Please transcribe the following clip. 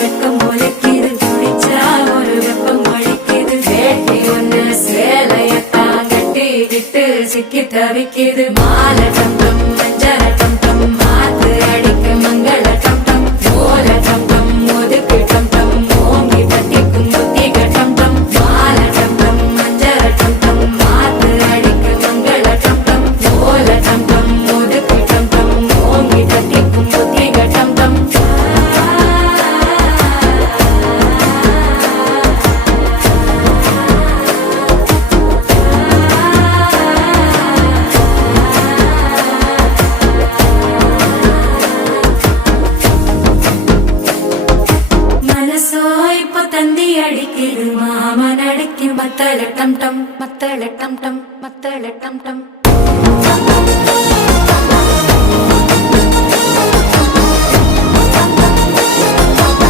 வெக்கம் முளைக்குது குடிச்சா ஒரு வெப்பம் அடிக்குது வேட்டி ஒண்ணு சேலையத்தான் கட்டிக்கிட்டு சிக்கி தவிக்குது மாலை டம் டம் மஞ்சள டம் டம் மாத்து அடிக்க மங்கள டம் டம் ஓல டம் டம் ஒதுக்கு டம் டம் ஓங்கி பட்டிக்கும் புத்திக டம் டம் மாலை டம் டம் மஞ்சள டம் டம் மாத்து அடிக்க மங்கள டம் டம் ஓல டம் டம் ஒதுக்கு டம் டம் ஓங்கி பட்டிக்கும் புத்திக டம் டம் மனசோ இப்ப தந்தி அடிக்குது மாமன் அடிக்கும் மத்தள டம் டம் மத்தள டம் டம் மத்தள டம் டம்